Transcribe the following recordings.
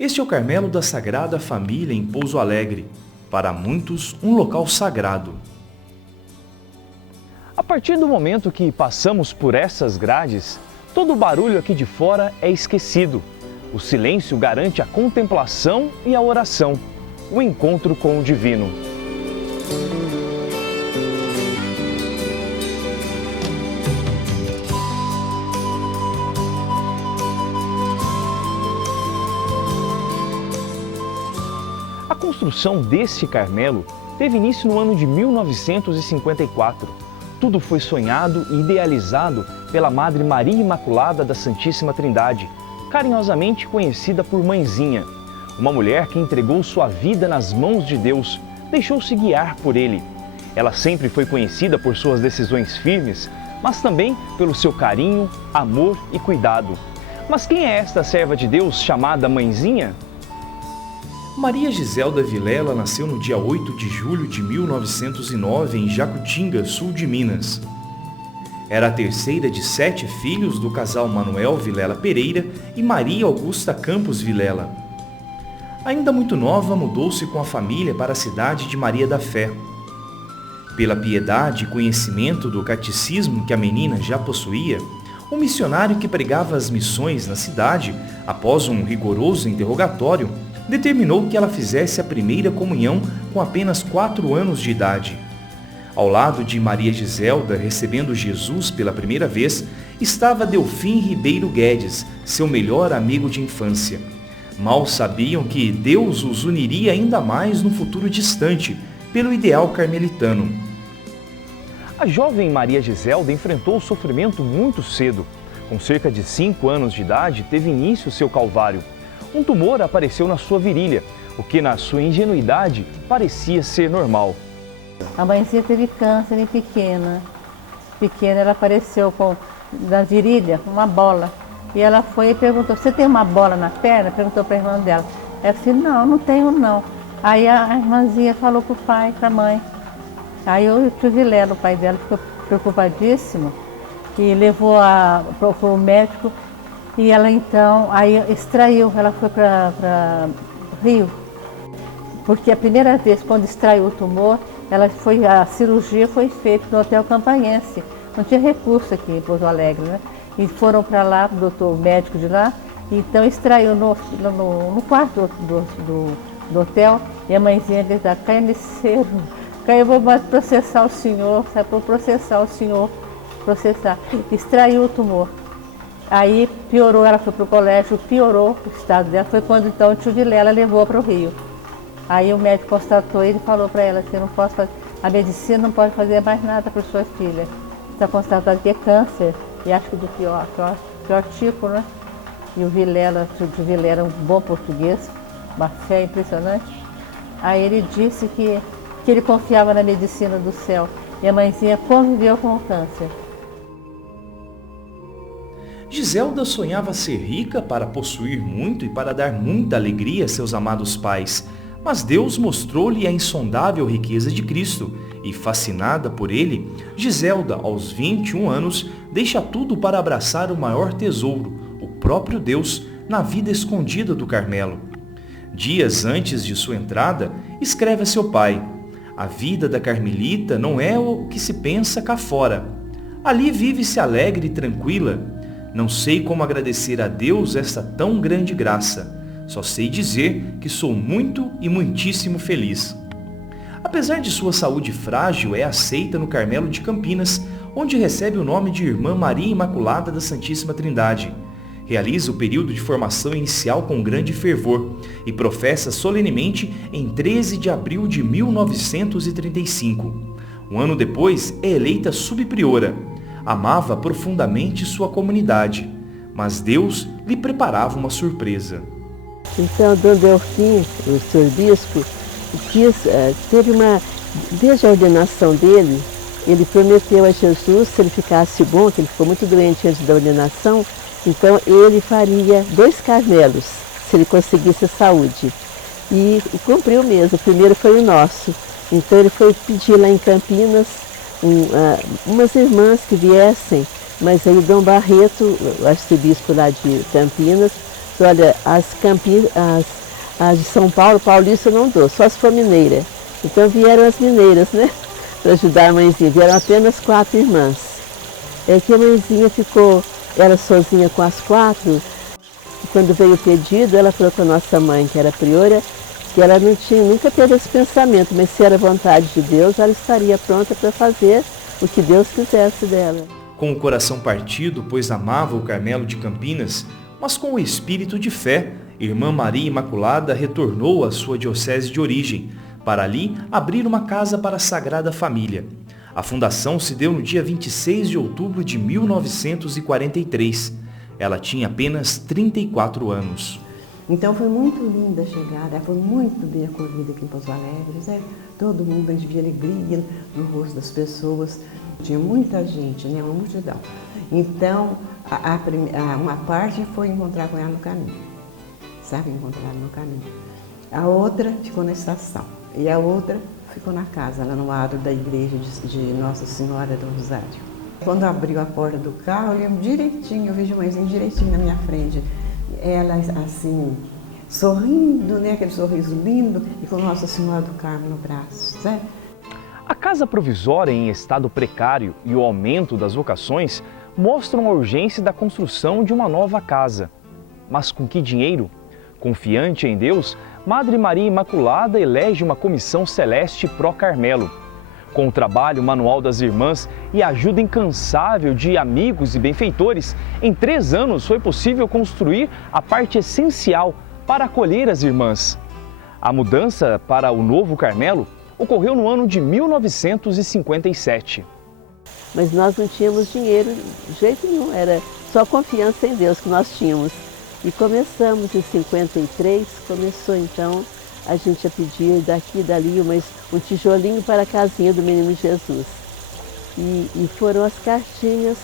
Este é o Carmelo da Sagrada Família em Pouso Alegre, para muitos um local sagrado. A partir do momento que passamos por essas grades, todo o barulho aqui de fora é esquecido. O silêncio garante a contemplação e a oração, o encontro com o divino. A construção deste Carmelo teve início no ano de 1954. Tudo foi sonhado e idealizado pela Madre Maria Imaculada da Santíssima Trindade, carinhosamente conhecida por Mãezinha. Uma mulher que entregou sua vida nas mãos de Deus, deixou-se guiar por Ele. Ela sempre foi conhecida por suas decisões firmes, mas também pelo seu carinho, amor e cuidado. Mas quem é esta serva de Deus chamada Mãezinha? Maria Giselda Vilela nasceu no dia 8 de julho de 1909 em Jacutinga, sul de Minas. Era a terceira de 7 filhos do casal Manuel Vilela Pereira e Maria Augusta Campos Vilela. Ainda muito nova, mudou-se com a família para a cidade de Maria da Fé. Pela piedade e conhecimento do catecismo que a menina já possuía, o missionário que pregava as missões na cidade, após um rigoroso interrogatório, determinou que ela fizesse a primeira comunhão com apenas 4 anos de idade. Ao lado de Maria Giselda, recebendo Jesus pela primeira vez, estava Delfim Ribeiro Guedes, seu melhor amigo de infância. Mal sabiam que Deus os uniria ainda mais no futuro distante, pelo ideal carmelitano. A jovem Maria Giselda enfrentou o sofrimento muito cedo. Com cerca de 5 anos de idade, teve início seu calvário. Um tumor apareceu na sua virilha, o que na sua ingenuidade parecia ser normal. A mãezinha teve câncer em pequena. Pequena, ela apareceu na virilha, uma bola. E ela foi e perguntou, você tem uma bola na perna? Perguntou para a irmã dela. Ela disse, não tenho não. Aí a irmãzinha falou para o pai, para a mãe. Aí o tio Vilela, o pai dela, ficou preocupadíssimo e levou para o médico. E ela então, aí extraiu, ela foi para Rio. Porque a primeira vez, quando extraiu o tumor, a cirurgia foi feita no Hotel Campanhense. Não tinha recurso aqui em Pouso Alegre, né? E foram para lá, o médico de lá, e então extraiu no quarto do hotel, e a mãezinha gritava, carniceiro, eu vou processar o senhor, vou processar o senhor, extraiu o tumor. Aí piorou, ela foi para o colégio, piorou o estado dela, foi quando então o tio Vilela levou para o Rio. Aí o médico constatou e ele falou para ela, a medicina não pode fazer mais nada para sua filha. Está constatado que é câncer, e acho que do pior tipo, né? E o tio Vilela, um bom português, uma fé impressionante. Aí ele disse que ele confiava na medicina do céu, e a mãezinha conviveu com o câncer. Giselda sonhava ser rica para possuir muito e para dar muita alegria a seus amados pais, mas Deus mostrou-lhe a insondável riqueza de Cristo e, fascinada por ele, Giselda, aos 21 anos, deixa tudo para abraçar o maior tesouro, o próprio Deus, na vida escondida do Carmelo. Dias antes de sua entrada, escreve a seu pai, a vida da Carmelita não é o que se pensa cá fora. Ali vive-se alegre e tranquila. Não sei como agradecer a Deus esta tão grande graça. Só sei dizer que sou muito e muitíssimo feliz. Apesar de sua saúde frágil, é aceita no Carmelo de Campinas, onde recebe o nome de Irmã Maria Imaculada da Santíssima Trindade. Realiza o período de formação inicial com grande fervor e professa solenemente em 13 de abril de 1935. Um ano depois, é eleita subpriora. Amava profundamente sua comunidade, mas Deus lhe preparava uma surpresa. Então, Dom Delfim, o senhor bispo, desde a ordenação dele, ele prometeu a Jesus, se ele ficasse bom, que ele ficou muito doente antes da ordenação, então ele faria 2 Carmelos, se ele conseguisse saúde. E cumpriu mesmo, o primeiro foi o nosso. Então ele foi pedir lá em Campinas, umas irmãs que viessem, mas aí Dom Barreto, o arcebispo lá de Campinas, olha, as de São Paulo, paulista eu não dou, só se for mineira. Então vieram as mineiras, né? Para ajudar a mãezinha. Vieram apenas 4 irmãs. É que a mãezinha ficou, ela sozinha com as 4. E quando veio o pedido, ela falou com a nossa mãe, que era priora, que ela nunca teve esse pensamento, mas se era vontade de Deus, ela estaria pronta para fazer o que Deus quisesse dela. Com o coração partido, pois amava o Carmelo de Campinas, mas com o espírito de fé, Irmã Maria Imaculada retornou à sua diocese de origem, para ali abrir uma casa para a Sagrada Família. A fundação se deu no dia 26 de outubro de 1943. Ela tinha apenas 34 anos. Então foi muito linda a chegada, ela foi muito bem acolhida aqui em Pouso Alegre, né? Todo mundo, a gente via alegria no rosto das pessoas. Tinha muita gente, né? Uma multidão. Então, uma parte foi encontrar com ela no caminho, sabe? Encontrar ela no caminho. A outra ficou na estação e a outra ficou na casa, lá no adro da igreja de Nossa Senhora do Rosário. Quando abriu a porta do carro, eu lembro direitinho, eu vejo a mãezinha direitinho na minha frente. Ela, assim, sorrindo, né? Aquele sorriso lindo e com Nossa Senhora do Carmo no braço, sabe? A casa provisória em estado precário e o aumento das vocações mostram a urgência da construção de uma nova casa. Mas com que dinheiro? Confiante em Deus, Madre Maria Imaculada elege uma comissão celeste pró-Carmelo. Com o trabalho manual das irmãs e a ajuda incansável de amigos e benfeitores, em 3 anos foi possível construir a parte essencial para acolher as irmãs. A mudança para o novo Carmelo ocorreu no ano de 1957. Mas nós não tínhamos dinheiro de jeito nenhum, era só confiança em Deus que nós tínhamos. E começamos em 53, começou então a gente a pedir daqui e dali um tijolinho para a casinha do Menino Jesus. E foram as cartinhas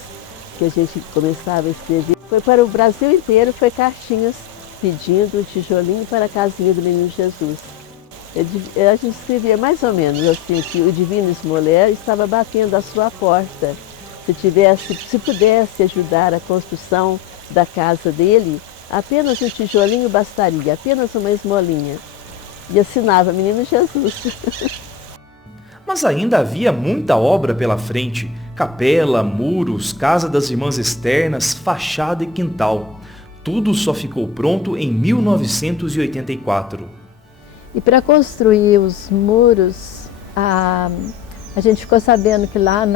que a gente começava a escrever. Foi para o Brasil inteiro, foi cartinhas pedindo um tijolinho para a casinha do Menino Jesus. A gente escrevia mais ou menos assim, que o Divino Esmoler estava batendo à sua porta. Se pudesse ajudar a construção da casa dele, apenas um tijolinho bastaria, apenas uma esmolinha. E assinava Menino Jesus. Mas ainda havia muita obra pela frente. Capela, muros, casa das irmãs externas, fachada e quintal. Tudo só ficou pronto em 1984. E para construir os muros, a gente ficou sabendo que lá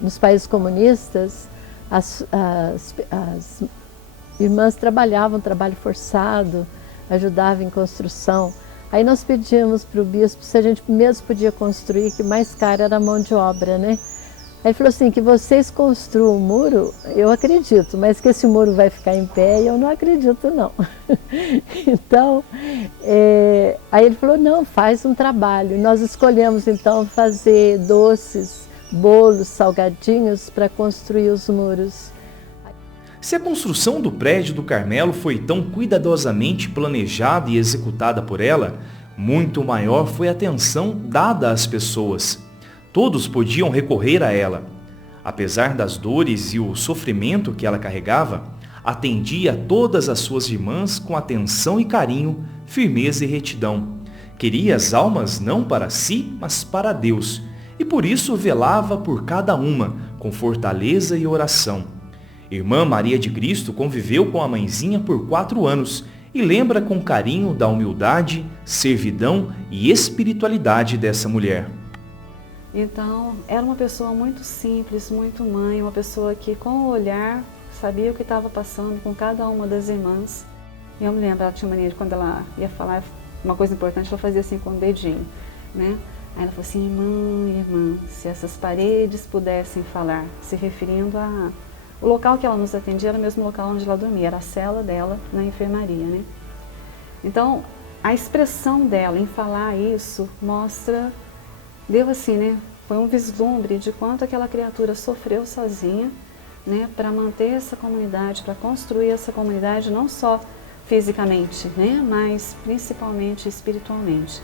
nos países comunistas, as irmãs trabalhavam, trabalho forçado, ajudavam em construção. Aí nós pedimos para o bispo se a gente mesmo podia construir, que mais caro era a mão de obra, né? Aí ele falou assim, que vocês construam o muro, eu acredito, mas que esse muro vai ficar em pé, eu não acredito não. Então, aí ele falou, não, faz um trabalho. Nós escolhemos então fazer doces, bolos, salgadinhos para construir os muros. Se a construção do prédio do Carmelo foi tão cuidadosamente planejada e executada por ela, muito maior foi a atenção dada às pessoas. Todos podiam recorrer a ela. Apesar das dores e o sofrimento que ela carregava, atendia a todas as suas irmãs com atenção e carinho, firmeza e retidão. Queria as almas não para si, mas para Deus, e por isso velava por cada uma, com fortaleza e oração. Irmã Maria de Cristo conviveu com a mãezinha por 4 anos e lembra com carinho da humildade, servidão e espiritualidade dessa mulher. Então, era uma pessoa muito simples, muito mãe, uma pessoa que com o olhar sabia o que estava passando com cada uma das irmãs. Eu me lembro, ela tinha mania de quando ela ia falar uma coisa importante, ela fazia assim com o dedinho, né? Aí ela falou assim, irmã, se essas paredes pudessem falar, se referindo a... O local que ela nos atendia era o mesmo local onde ela dormia, era a cela dela na enfermaria, né? Então, a expressão dela em falar isso mostra, deu assim, né? Foi um vislumbre de quanto aquela criatura sofreu sozinha, né? Para manter essa comunidade, para construir essa comunidade não só fisicamente, né? Mas principalmente espiritualmente.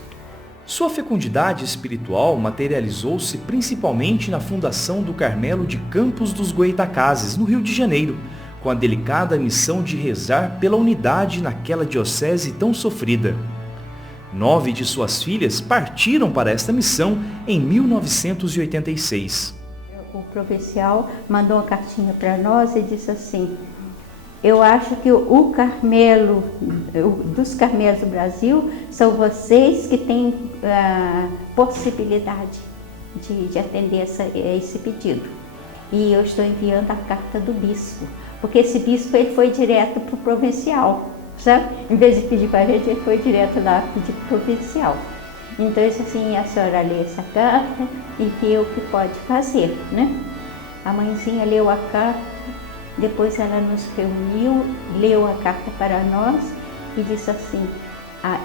Sua fecundidade espiritual materializou-se principalmente na fundação do Carmelo de Campos dos Goytacazes, no Rio de Janeiro, com a delicada missão de rezar pela unidade naquela diocese tão sofrida. 9 de suas filhas partiram para esta missão em 1986. O provincial mandou uma cartinha para nós e disse assim: eu acho que o Carmelo, dos Carmelos do Brasil, são vocês que têm possibilidade de atender esse pedido. E eu estou enviando a carta do bispo, porque esse bispo ele foi direto para o provincial, sabe? Em vez de pedir para a gente, ele foi direto lá pedir para o provincial. Então, isso assim, a senhora lê essa carta e vê o que pode fazer, né? A mãezinha leu a carta. Depois ela nos reuniu, leu a carta para nós e disse assim: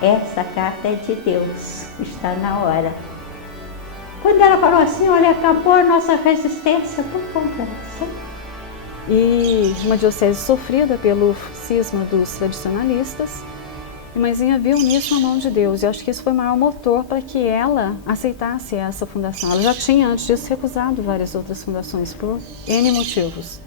essa carta é de Deus, está na hora. Quando ela falou assim, olha, acabou a nossa resistência por completo. E uma diocese sofrida pelo cisma dos tradicionalistas, a mãezinha viu nisso a mão de Deus. E acho que isso foi o maior motor para que ela aceitasse essa fundação. Ela já tinha, antes disso, recusado várias outras fundações por N motivos.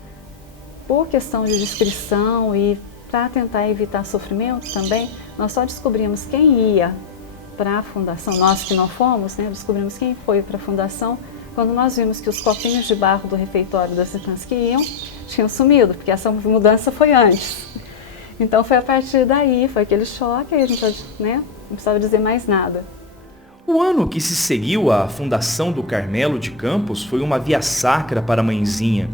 Por questão de discrição e para tentar evitar sofrimento também, nós só descobrimos quem ia para a fundação, nós que não fomos, né, descobrimos quem foi para a fundação quando nós vimos que os copinhos de barro do refeitório das irmãs que iam tinham sumido, porque essa mudança foi antes. Então foi a partir daí, foi aquele choque, aí a gente não precisava dizer mais nada. O ano que se seguiu à fundação do Carmelo de Campos foi uma via sacra para a mãezinha.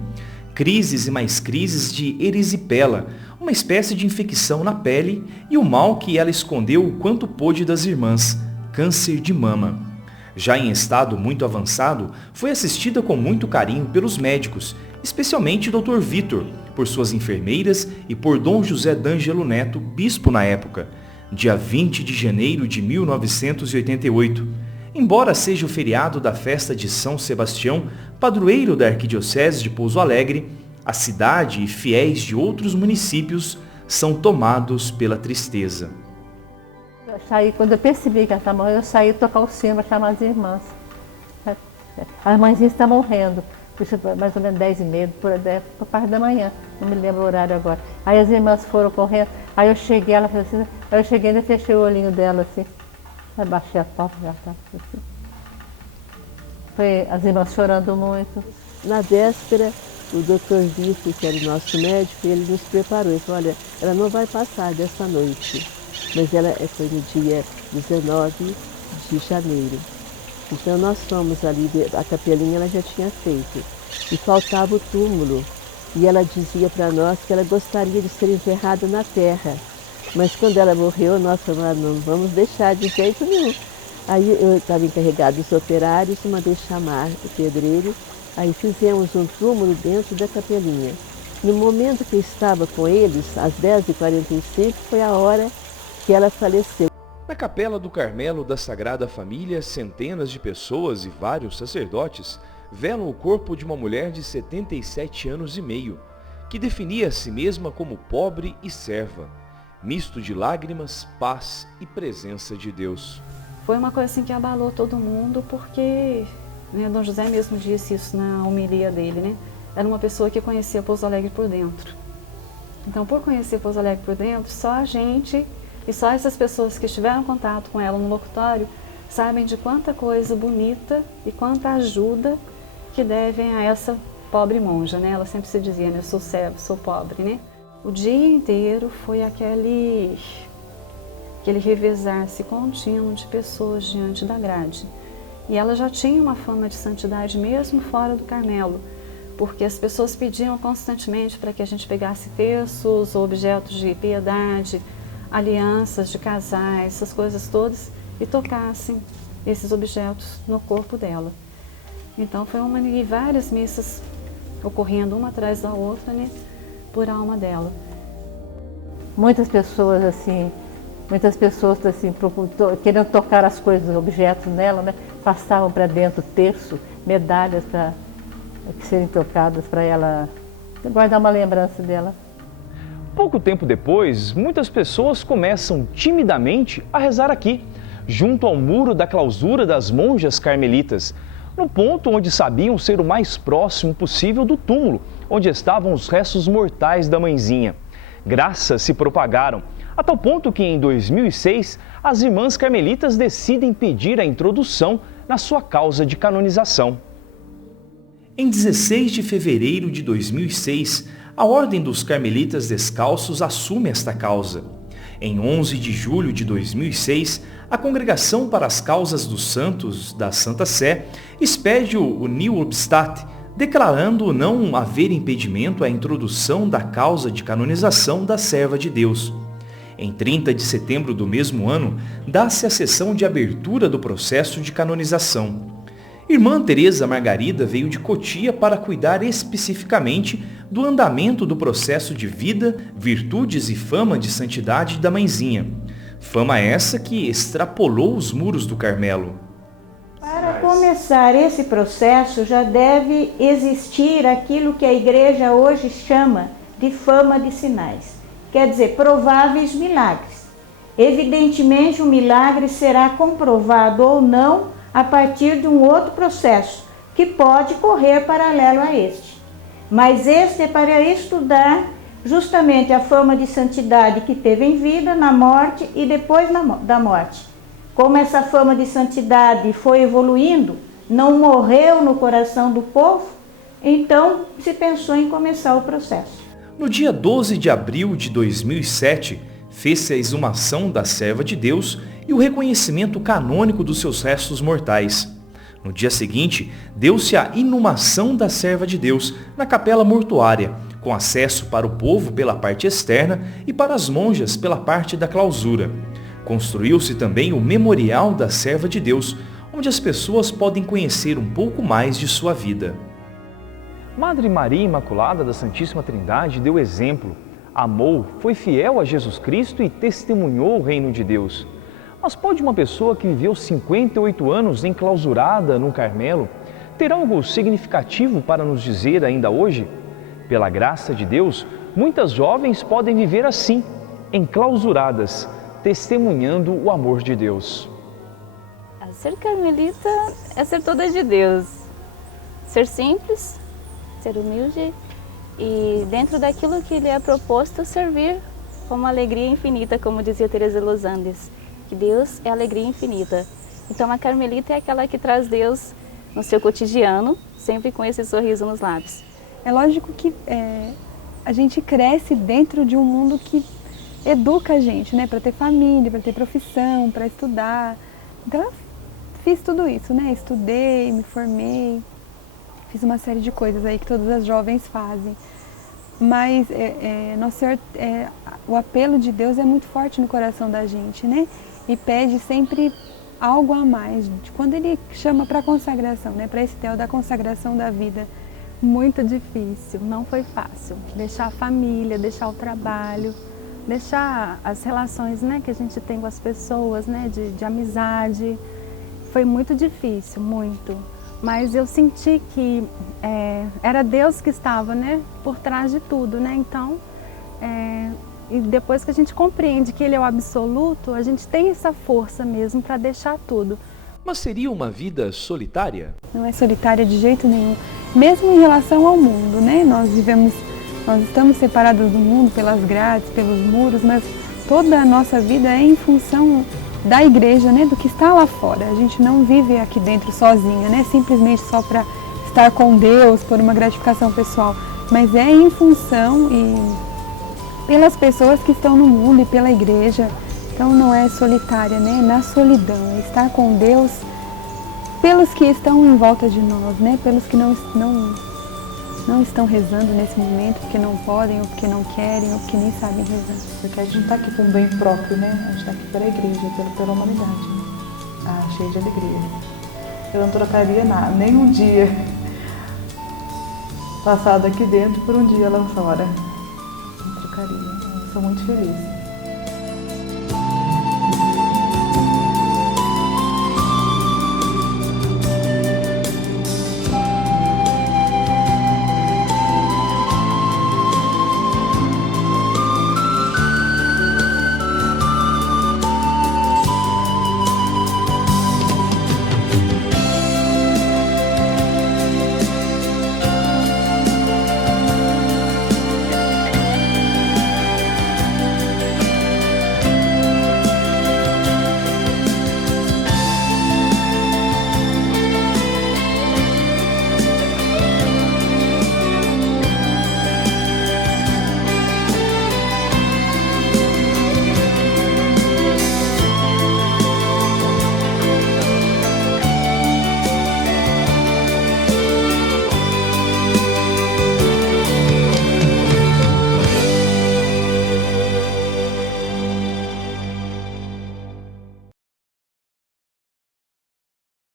Crises e mais crises de erisipela, uma espécie de infecção na pele, e o mal que ela escondeu o quanto pôde das irmãs, câncer de mama. Já em estado muito avançado, foi assistida com muito carinho pelos médicos, especialmente Dr. Vitor, por suas enfermeiras e por Dom José D'Angelo Neto, bispo na época, dia 20 de janeiro de 1988. Embora seja o feriado da festa de São Sebastião, padroeiro da Arquidiocese de Pouso Alegre, a cidade e fiéis de outros municípios são tomados pela tristeza. Eu saí, quando eu percebi que ela estava morrendo, eu saí tocar o sino para chamar as irmãs. As mãezinhas estavam morrendo, mais ou menos 10h30, por parte da manhã, não me lembro o horário agora. Aí as irmãs foram correndo, aí eu cheguei, ela falou assim, aí eu cheguei e ainda fechei o olhinho dela assim. Abaixei a porta, já estava assim. Foi as irmãs chorando muito. Na véspera, o Dr. Vitor, que era o nosso médico, ele nos preparou. Ele falou: olha, ela não vai passar dessa noite, mas ela foi no dia 19 de janeiro. Então nós fomos ali, a capelinha ela já tinha feito, e faltava o túmulo. E ela dizia para nós que ela gostaria de ser enterrada na terra. Mas quando ela morreu, nós falamos: não vamos deixar de jeito nenhum. Aí eu estava encarregado dos operários, mandei chamar o pedreiro, aí fizemos um túmulo dentro da capelinha. No momento que eu estava com eles, às 10h45, foi a hora que ela faleceu. Na capela do Carmelo da Sagrada Família, centenas de pessoas e vários sacerdotes velam o corpo de uma mulher de 77 anos e meio, que definia a si mesma como pobre e serva. Misto de lágrimas, paz e presença de Deus. Foi uma coisa assim que abalou todo mundo, porque Dom José mesmo disse isso na homilia dele, né? Era uma pessoa que conhecia Pouso Alegre por dentro. Então, por conhecer Pouso Alegre por dentro, só a gente e só essas pessoas que tiveram contato com ela no locutório sabem de quanta coisa bonita e quanta ajuda que devem a essa pobre monja, né? Ela sempre se dizia, né? Eu sou serva, sou pobre, né? O dia inteiro foi aquele revezar-se contínuo de pessoas diante da grade. E ela já tinha uma fama de santidade mesmo fora do Carmelo, porque as pessoas pediam constantemente para que a gente pegasse terços, objetos de piedade, alianças de casais, essas coisas todas, e tocassem esses objetos no corpo dela. Então foi várias missas ocorrendo uma atrás da outra, né? Por alma dela. Muitas pessoas assim, querendo tocar as coisas, os objetos nela, né? Passavam para dentro terço, medalhas para serem tocadas para ela guardar uma lembrança dela. Pouco tempo depois, muitas pessoas começam timidamente a rezar aqui, junto ao muro da clausura das monjas carmelitas. no ponto onde sabiam ser o mais próximo possível do túmulo, onde estavam os restos mortais da mãezinha. Graças se propagaram, a tal ponto que em 2006 as irmãs carmelitas decidem pedir a introdução na sua causa de canonização. Em 16 de fevereiro de 2006, a Ordem dos Carmelitas Descalços assume esta causa. Em 11 de julho de 2006, a Congregação para as Causas dos Santos da Santa Sé expede o Nil Obstat, declarando não haver impedimento à introdução da causa de canonização da serva de Deus. Em 30 de setembro do mesmo ano, dá-se a sessão de abertura do processo de canonização. Irmã Teresa Margarida veio de Cotia para cuidar especificamente do andamento do processo de vida, virtudes e fama de santidade da mãezinha. Fama essa que extrapolou os muros do Carmelo. Para começar esse processo já deve existir aquilo que a Igreja hoje chama de fama de sinais. Quer dizer, prováveis milagres. Evidentemente, o milagre será comprovado ou não a partir de um outro processo, que pode correr paralelo a este. Mas este é para estudar justamente a fama de santidade que teve em vida, na morte e depois da morte. Como essa fama de santidade foi evoluindo, não morreu no coração do povo, então se pensou em começar o processo. No dia 12 de abril de 2007, fez-se a exumação da serva de Deus e o reconhecimento canônico dos seus restos mortais. No dia seguinte, deu-se a inumação da serva de Deus na capela mortuária, com acesso para o povo pela parte externa e para as monjas pela parte da clausura. Construiu-se também o Memorial da Serva de Deus, onde as pessoas podem conhecer um pouco mais de sua vida. Madre Maria Imaculada da Santíssima Trindade deu exemplo, amou, foi fiel a Jesus Cristo e testemunhou o reino de Deus. Mas pode uma pessoa que viveu 58 anos enclausurada no Carmelo ter algo significativo para nos dizer ainda hoje? Pela graça de Deus, muitas jovens podem viver assim, enclausuradas, testemunhando o amor de Deus. Ser carmelita é ser toda de Deus. Ser simples, ser humilde e dentro daquilo que lhe é proposto servir com uma alegria infinita, como dizia Teresa de los Andes, que Deus é alegria infinita. Então a carmelita é aquela que traz Deus no seu cotidiano, sempre com esse sorriso nos lábios. É lógico que a gente cresce dentro de um mundo que educa a gente, né, para ter família, para ter profissão, para estudar. Então eu fiz tudo isso, né, estudei, me formei, fiz uma série de coisas aí que todas as jovens fazem. Mas Nosso Senhor, o apelo de Deus é muito forte no coração da gente, né? E pede sempre algo a mais. Quando Ele chama para a consagração, né? Para esse tel da consagração da vida. Muito difícil, não foi fácil. Deixar a família, deixar o trabalho, deixar as relações, né, que a gente tem com as pessoas, né, de amizade. Foi muito difícil, muito. Mas eu senti que era Deus que estava, né, por trás de tudo, né? Então, e depois que a gente compreende que Ele é o absoluto, a gente tem essa força mesmo para deixar tudo. Mas seria uma vida solitária? Não é solitária de jeito nenhum. Mesmo em relação ao mundo, né? Nós estamos separados do mundo pelas grades, pelos muros, mas toda a nossa vida é em função da igreja, né? Do que está lá fora. A gente não vive aqui dentro sozinha, né? Simplesmente só para estar com Deus, por uma gratificação pessoal. Mas é em função e pelas pessoas que estão no mundo e pela igreja. Então não é solitária, né? Na solidão, é estar com Deus pelos que estão em volta de nós, né? Pelos que não estão rezando nesse momento, porque não podem, ou porque não querem, ou porque nem sabem rezar. Porque a gente não está aqui por um bem próprio, né? A gente está aqui pela igreja, pela humanidade, né? Cheia de alegria. Eu não trocaria nada, nem um dia passado aqui dentro por um dia lá fora. Não trocaria. Eu sou muito feliz.